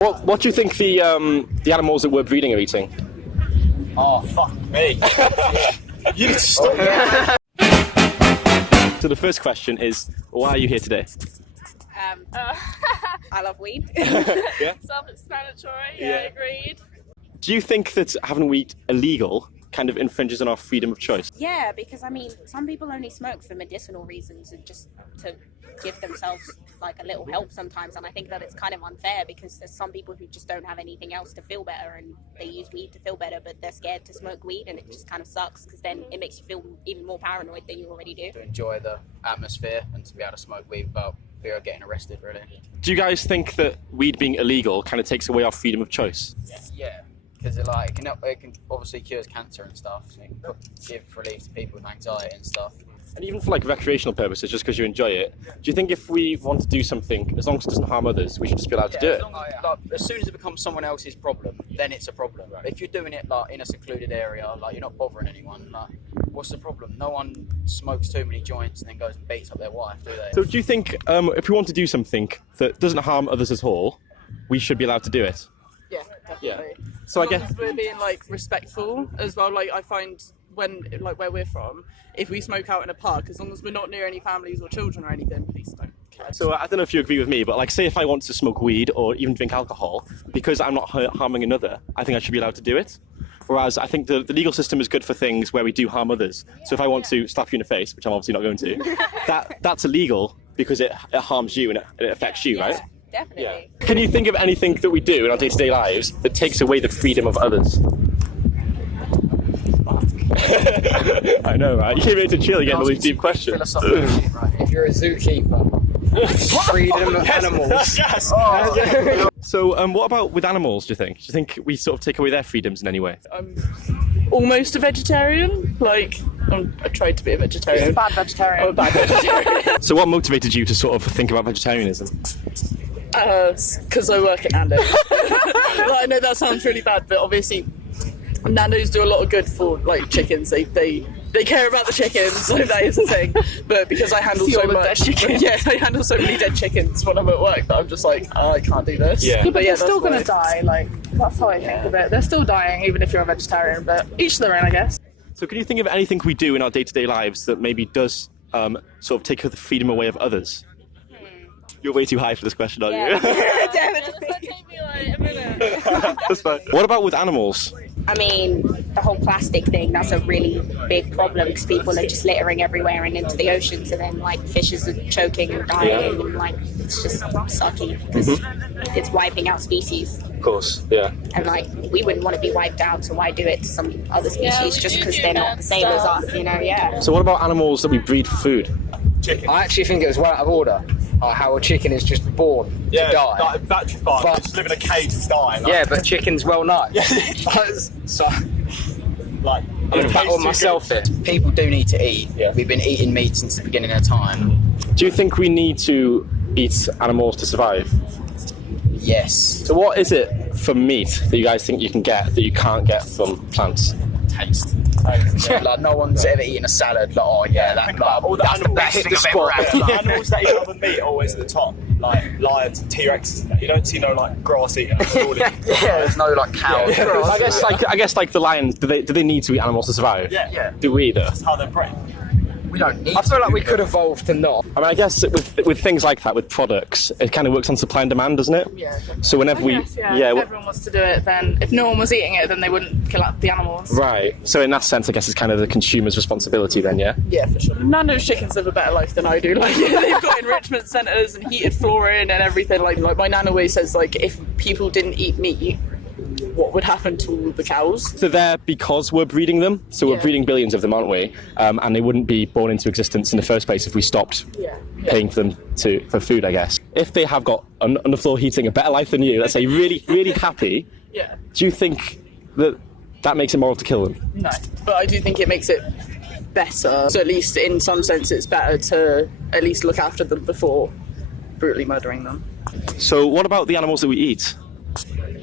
What do you think the animals that we're breeding are eating? Oh, fuck me. You need to stop. So the first question is, why are you here today? I love weed. Yeah? Self-explanatory, Yeah. agreed. Do you think that having weed illegal kind of infringes on our freedom of choice? Yeah, because I mean, some people only smoke for medicinal reasons and just to give themselves like a little help sometimes, and I think that it's kind of unfair because there's some people who just don't have anything else to feel better and they use weed to feel better, but they're scared to smoke weed, and it just kind of sucks because then it makes you feel even more paranoid than you already do. To enjoy the atmosphere and to be able to smoke weed without fear of getting arrested, really. Do you guys think that weed being illegal kind of takes away our freedom of choice? Yeah, because it can obviously cures cancer and stuff, so it can give relief to people with anxiety and stuff. And even for like recreational purposes, just because you enjoy it, do you think if we want to do something, as long as it doesn't harm others, we should just be allowed to do it? As soon as it becomes someone else's problem, then it's a problem. Right. If you're doing it like in a secluded area, like you're not bothering anyone, like what's the problem? No one smokes too many joints and then goes and beats up their wife, do they? So do you think if we want to do something that doesn't harm others at all, we should be allowed to do it? Yeah, definitely. Yeah. So I As long guess as we're being like respectful as well. Like I find when like where we're from, if we smoke out in a park, as long as we're not near any families or children or anything, please don't. So I don't know if you agree with me, but like say if I want to smoke weed or even drink alcohol, because I'm not harming another, I think I should be allowed to do it. Whereas I think the legal system is good for things where we do harm others. So if I want to slap you in the face, which I'm obviously not going to, that's illegal because it harms you and it affects you, right? Definitely. Yeah. Can you think of anything that we do in our day-to-day lives that takes away the freedom of others? I know, right? You came here to chill, you get all these deep questions. If you're a zookeeper, freedom of animals. Yes. So, what about with animals, do you think? Do you think we sort of take away their freedoms in any way? I'm almost a vegetarian. Like I tried to be a vegetarian. He's a bad vegetarian. I'm a bad vegetarian. So what motivated you to sort of think about vegetarianism? Because I work at Nando's. I know that sounds really bad, but obviously Nando's do a lot of good for like chickens. They care about the chickens, so that is the thing. But because I handle so much, I handle so many dead chickens when I'm at work that I'm just like, oh, I can't do this. Yeah. But they're still going to die, like, that's how I think of it. They're still dying, even if you're a vegetarian, but each their own, I guess. So can you think of anything we do in our day-to-day lives that maybe does sort of take the freedom away of others? You're way too high for this question, aren't you? Definitely. Take me like a minute. That's fine. What about with animals? I mean, the whole plastic thing, that's a really big problem because people are just littering everywhere and into the oceans, and then like fishes are choking and dying, and like it's just sucky because it's wiping out species. Of course, yeah. And like we wouldn't want to be wiped out, so why do it to some other species just because they're not the same as us, you know? Yeah. So what about animals that we breed for food? Chicken. I actually think it was well out of order. How a chicken is just born to die. Like petrified. But- Just live in a cage and die. Like, Yeah, but chickens well nice. So like, I'm back on myself here. People do need to eat. Yeah. We've been eating meat since the beginning of time. Do you think we need to eat animals to survive? Yes. So what is it for meat that you guys think you can get that you can't get from plants? taste. Like no one's ever eaten a salad. Like, oh yeah, Think about all the animals that hit the spot. Like, animals that eat other meat are always at the top, like lions, T-Rexes. And that. You don't see no like grass eater. Yeah, there's no like cows. Yeah. I guess like the lions. Do they need to eat animals to survive? Yeah. Do we though? That's how they're bred. We don't need. I feel like we could evolve to not. I mean, I guess with things like that, with products, it kind of works on supply and demand, doesn't it? Yeah. So whenever If everyone was to do it, then if no one was eating it, then they wouldn't kill out the animals. Right. So in that sense, I guess it's kind of the consumer's responsibility then, yeah? Yeah, for sure. Nando's chickens live a better life than I do. Like they've got enrichment centres and heated flooring and everything. Like my nan always says, like if people didn't eat meat, what would happen to all the cows? So they're because we're breeding them. So we're breeding billions of them, aren't we? And they wouldn't be born into existence in the first place if we stopped paying for them for food, I guess. If they have got on the floor heating a better life than you, let's say really, really happy, do you think that makes it moral to kill them? No, but I do think it makes it better. So at least in some sense it's better to at least look after them before brutally murdering them. So what about the animals that we eat?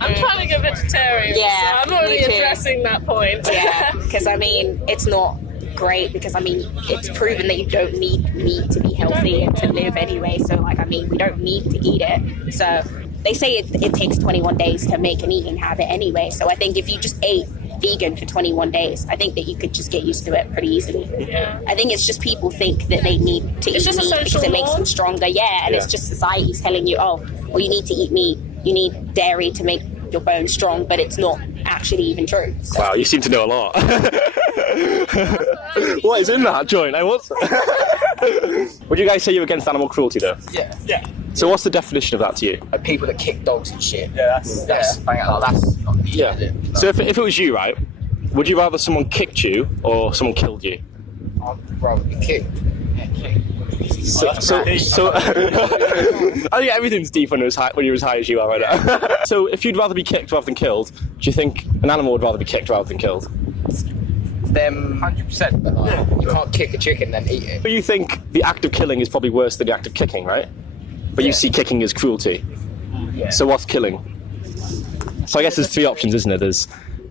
I'm trying to go vegetarian, Yeah, so I'm already me too. addressing that point. Yeah, because I mean, it's not great because I mean, it's proven that you don't need meat to be healthy and to live anyway. So like, I mean, we don't need to eat it. So they say it takes 21 days to make an eating habit anyway. So I think if you just ate vegan for 21 days, I think that you could just get used to it pretty easily. Yeah. I think it's just people think that they need to eat just a meat social because it makes norm. them stronger. Yeah, and it's just society's telling you, oh, well, you need to eat meat. You need dairy to make your bones strong, but it's not actually even true. So. Wow, you seem to know a lot. What is in that joint? Would you guys say you're against animal cruelty, though? Yeah. Yeah. So what's the definition of that to you? Like people that kick dogs and shit. Yeah, That's not me, is it? So if it was you, right, would you rather someone kicked you or someone killed you? I'd rather be kicked. Yeah, kicked. So I think everything's deep when you're as high as you are right now. So if you'd rather be kicked rather than killed, do you think an animal would rather be kicked rather than killed? Them 100%, but like, you can't kick a chicken then eat it. But you think the act of killing is probably worse than the act of kicking, right? But you see kicking as cruelty. Yeah. So what's killing? So I guess there's three options, isn't it? There's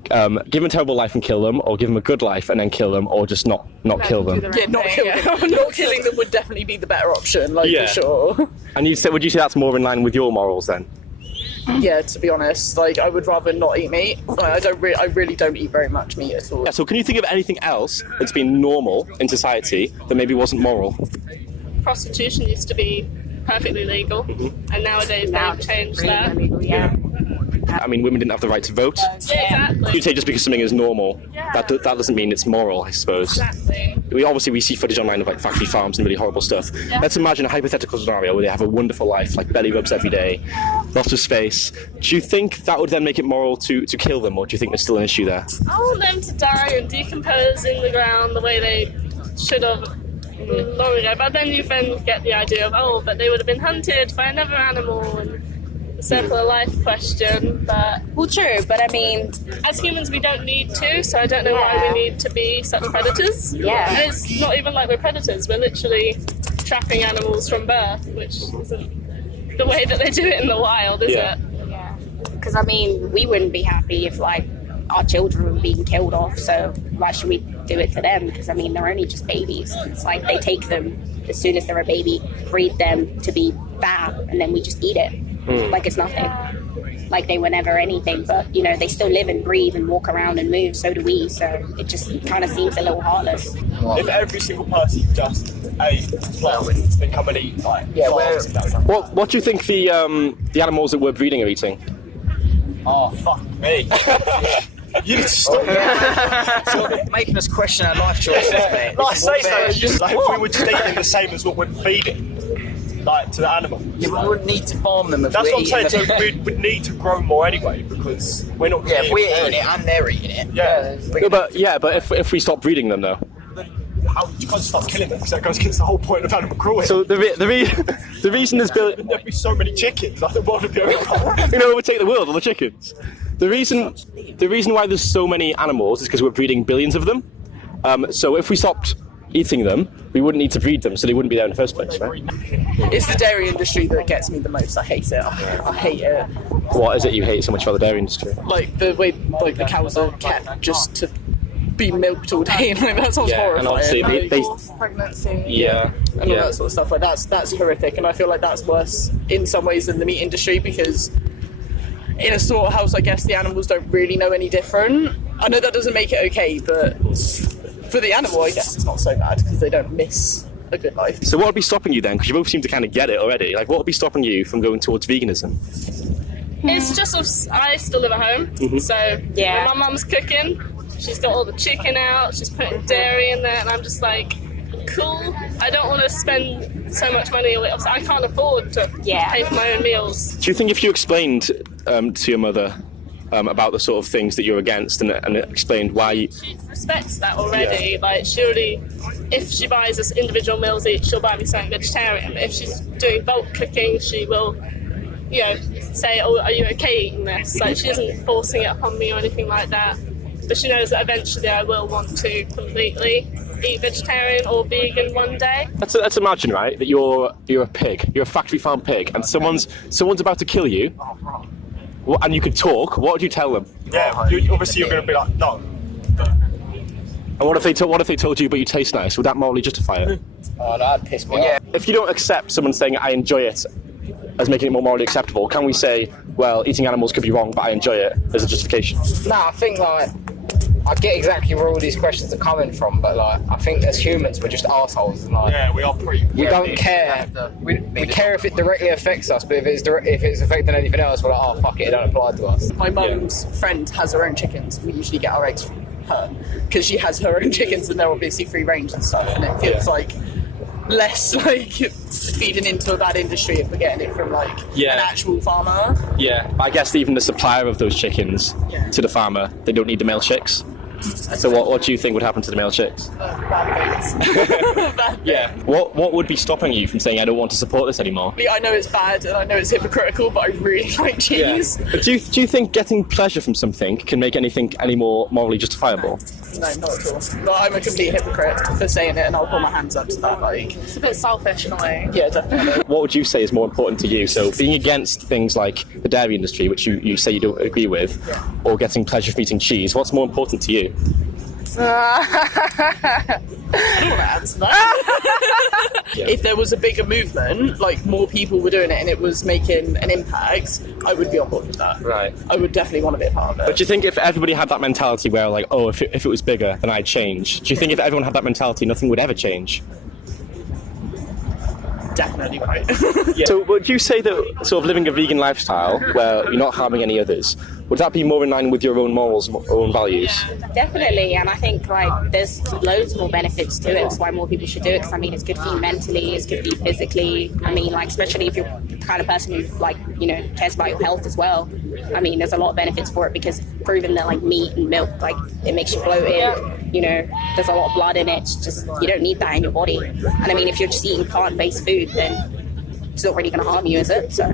give them a terrible life and kill them, or give them a good life and then kill them, or just not kill them. Yeah, not killing them. Not killing them would definitely be the better option, like Yeah. for sure. And would you say that's more in line with your morals then? Yeah, to be honest, like I would rather not eat meat. Like, I really don't eat very much meat at all. Yeah, so can you think of anything else that's been normal in society that maybe wasn't moral? Prostitution used to be perfectly legal, and nowadays Now they've changed really that. illegal, yeah. I mean, women didn't have the right to vote. Yeah, exactly. You'd say just because something is normal, Yeah. that doesn't mean it's moral, I suppose. Exactly. We see footage online of like factory farms and really horrible stuff. Yeah. Let's imagine a hypothetical scenario where they have a wonderful life, like belly rubs every day, lots of space. Do you think that would then make it moral to kill them, or do you think there's still an issue there? I want them to die and decompose in the ground the way they should have long ago. But then you then get the idea of, but they would have been hunted by another animal, and the circle of life question. But Well, true, but I mean, as humans, we don't need to, so I don't know why we need to be such predators. Yeah. And it's not even like we're predators, we're literally trapping animals from birth, which isn't the way that they do it in the wild, is Yeah. it? yeah, because I mean, we wouldn't be happy if like our children were being killed off. So why should we do it to them? Because I mean, they're only just babies. It's like they take them as soon as they're a baby, breed them to be fat, and then we just eat it like it's nothing. Like they were never anything, but you know, they still live and breathe and walk around and move. So do we. So it just kind of seems a little heartless. If every single person just ate plants, then come and eat like farms and that. What do you think the animals that we're breeding are eating? Oh fuck me! You need to stop. You're making us question our life choices, mate. Like I say so, What? it's just like if we were just eating the same as what we're feeding, like to the animal. Yeah, but we wouldn't need to farm them if That's we're what I'm saying. eating So them. we'd need to grow more anyway because we're not. Yeah, if we're eating it and they're eating it. Yeah. But if we stop breeding them though. How you can't stop killing them because that goes against the whole point of animal cruelty. So the reason there's There'd be so many chickens. Like the world would be over. overtake the world, all the chickens. The reason why there's so many animals is because we're breeding billions of them. So if we stopped eating them, we wouldn't need to breed them, so they wouldn't be there in the first place, right? It's the dairy industry that gets me the most. I hate it. I hate it. What is it you hate so much about the dairy industry? Like the way like the cows are kept just to be milked all day. Like that sounds Yeah, horrifying. and obviously Like, they Pregnancy. yeah. and all that sort of stuff. Like that's horrific, and I feel like that's worse in some ways than the meat industry because in a slaughterhouse, I guess the animals don't really know any different. I know that doesn't make it okay, but for the animal, I guess it's not so bad because they don't miss a good life. So what would be stopping you then? Because you both seem to kind of get it already. Like, what would be stopping you from going towards veganism? It's just I still live at home, so Yeah. when my mum's cooking, she's got all the chicken out, she's putting dairy in there, and I'm just like, cool. I don't want to spend so much money on it. I can't afford to pay for my own meals. Do you think if you explained to your mother about the sort of things that you're against and explained why you... She respects that already. Like, surely, if she buys us individual meals each, she'll buy me something vegetarian. If she's doing bulk cooking, she will, say, "Oh, are you okay eating this?" Like, she isn't forcing it upon me or anything like that. But she knows that eventually I will want to completely eat vegetarian or vegan one day. Let's imagine, right, that you're a pig, you're a factory farm pig, and someone's about to kill you, and you could talk. What would you tell them? Yeah, obviously you're going to be like, no. And what if they told you, but you taste nice? Would that morally justify it? Oh, that'd piss me off. If you don't accept someone saying I enjoy it, as making it more morally acceptable? Can we say, well, eating animals could be wrong, but I enjoy it as a justification? No, I think like I get exactly where all these questions are coming from, but like I think as humans we're just assholes. And, like, Yeah, we are pretty. we don't care. We care if it directly affects us, but if it's affecting anything else, we're like, oh fuck it, it don't apply to us. My mum's friend has her own chickens. We usually get our eggs from her because she has her own chickens and they're obviously free range and stuff. And it feels like less like feeding into a bad industry if we're getting it from like an actual farmer. Yeah, I guess even the supplier of those chickens to the farmer, they don't need the male chicks. So what do you think would happen to the male chicks? Bad things. Yeah. What would be stopping you from saying I don't want to support this anymore? I know it's bad and I know it's hypocritical, but I really like cheese. But do you think getting pleasure from something can make anything any more morally justifiable? No, not at all. But I'm a complete hypocrite for saying it, and I'll put my hands up to that. Like, It's a bit selfish in a way. yeah, definitely. What would you say is more important to you? So being against things like the dairy industry, which you say you don't agree with, or getting pleasure from eating cheese, what's more important to you? I don't want to answer that. If there was a bigger movement, like more people were doing it and it was making an impact, I would be on board with that. Right. I would definitely want to be a part of it. But do you think if everybody had that mentality where like, oh, if it was bigger, then I'd change, do you think if everyone had that mentality, nothing would ever change? Definitely right. So would you say that sort of living a vegan lifestyle where you're not harming any others, would that be more in line with your own morals, own values? Definitely, and I think like there's loads more benefits to it. That's why more people should do it. Because I mean, it's good for you mentally, it's good for you physically. I mean, like especially if you're the kind of person who like cares about your health as well. I mean, there's a lot of benefits for it because it's proven that like meat and milk, like it makes you bloated. There's a lot of blood in it. It's just you don't need that in your body. And I mean, if you're just eating plant-based food, then it's not really going to harm you, is it? So.